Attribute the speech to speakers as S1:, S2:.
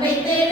S1: Bye.